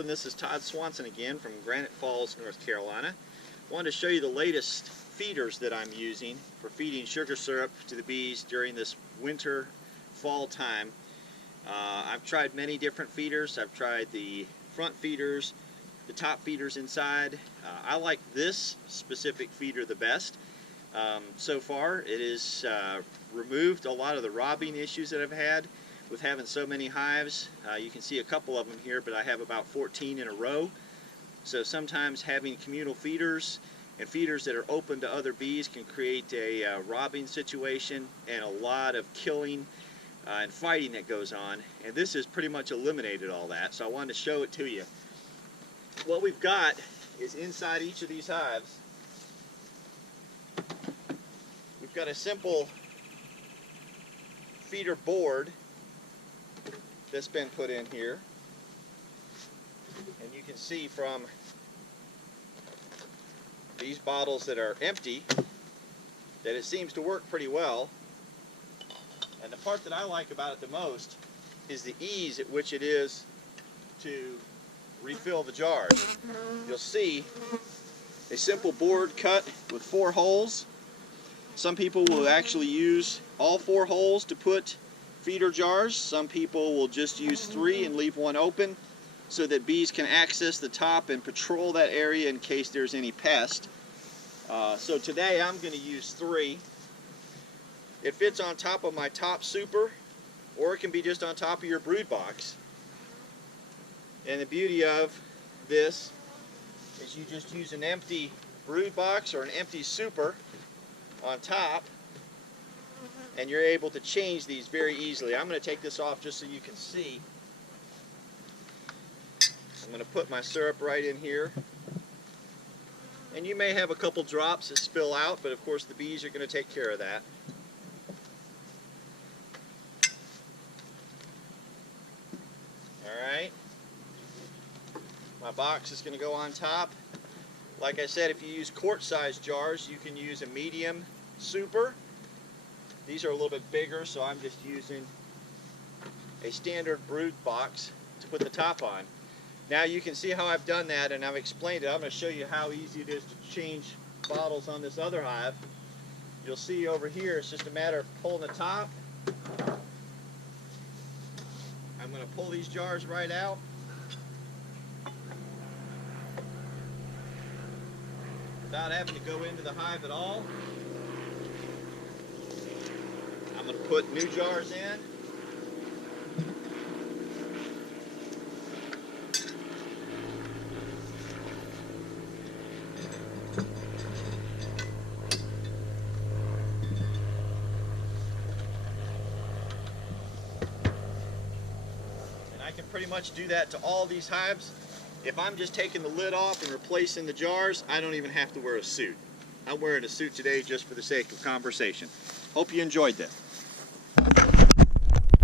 and this is Todd Swanson again from Granite Falls, North Carolina. I wanted to show you the latest feeders that I'm using for feeding sugar syrup to the bees during this winter, fall time. I've tried many different feeders. I've tried the front feeders, the top feeders inside. I like this specific feeder the best. So far it has removed a lot of the robbing issues that I've had with having so many hives. You can see a couple of them here, but I have about 14 in a row. So sometimes having communal feeders and feeders that are open to other bees can create a robbing situation and a lot of killing and fighting that goes on. And this has pretty much eliminated all that, so I wanted to show it to you. What we've got is inside each of these hives, we've got a simple feeder board that's been put in here, and you can see from these bottles that are empty that it seems to work pretty well. And the part that I like about it the most is the ease at which it is to refill the jars. You'll see a simple board cut with 4 holes. Some people will actually use all 4 holes to put feeder jars. Some people will just use 3 and leave 1 open so that bees can access the top and patrol that area in case there's any pest. So today I'm going to use 3. It fits on top of my top super, or it can be just on top of your brood box. And the beauty of this is you just use an empty brood box or an empty super on top, and you're able to change these very easily. I'm going to take this off just so you can see. I'm going to put my syrup right in here. And you may have a couple drops that spill out, but of course the bees are going to take care of that. Alright. My box is going to go on top. Like I said, if you use quart-sized jars, you can use a medium super. These are a little bit bigger, so I'm just using a standard brood box to put the top on. Now you can see how I've done that, and I've explained it. I'm going to show you how easy it is to change bottles on this other hive. You'll see over here, it's just a matter of pulling the top. I'm going to pull these jars right out. Without having to go into the hive at all. I'm going to put new jars in. And I can pretty much do that to all these hives. If I'm just taking the lid off and replacing the jars, I don't even have to wear a suit. I'm wearing a suit today just for the sake of conversation. Hope you enjoyed this.